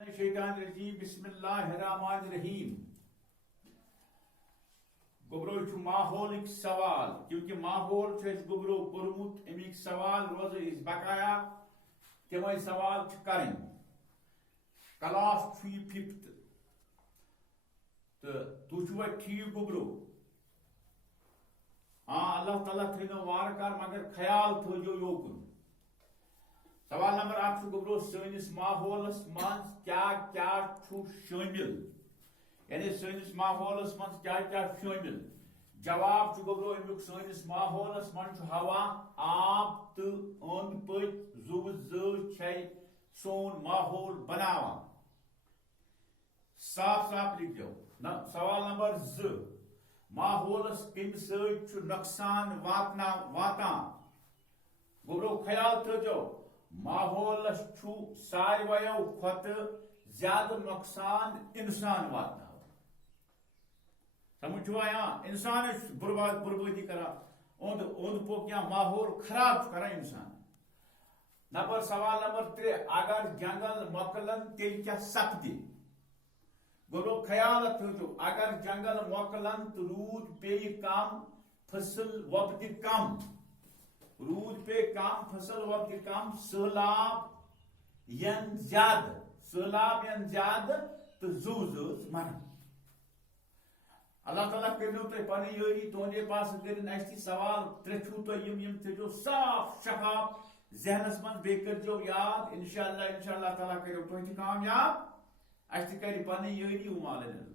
شیطان الرجیم بسم اللہ الرحمن الرحیم گبرو چھ ماحولک سوال کیونکہ ماحول چھ گبرو کورمت امیک سوال روز اس بقایا تمے سوال چھ کریں کلاس 5th تو تُچھوا ٹھیک گبرو ہاں اللہ تعالیٰ تھینو وار کر مگر خیال تھوجو یوکن سوال نمبر 8 گبرو سنس ماحولس من کیا شامل یعنی سنس ماحولس من کیا شامل جواب گبرو امیک سنس ماحولس من ہوا آب تو اند پت زو سون ماحول بناوان صاف صاف لکھو سوال نمبر 2 ماحولس کم ست نقصان واتان گبرو خیال تھو ماحولس سارویو کھت زیادہ نقصان انسان واتنا سمجھو انسان بربادی کران اوند پوک یا ماحول خراب کران انسان سوال نمبر 3 اگر جنگل مکلن تیل کیا سپدِ گوٚو خیال تھٲیزیو اگر جنگل مکلن تو روٗد پیٚیہِ کم فصل وۄپدِ کم روٗد پیٚیہِ کم فصل وۄپدِ کم سہلاب ین زیادٕ تو زو مرن اللہ تعالیٰ کرنو تُہۍ پنٕنۍ یٲری تُہنٛدے پاس کٔرِنۍ اَسہِ تہِ سوال 3 چھُو تۄہہِ یِم تھٲیزیو صاف شفاف ذہنس منٛز بیٚیہِ کٔرزیو یاد انشاءاللہ تعالیٰ کٔرِو تُہۍ تہِ کامیاب اَسہِ تہِ کَرِ پنٕنۍ یٲری ومالن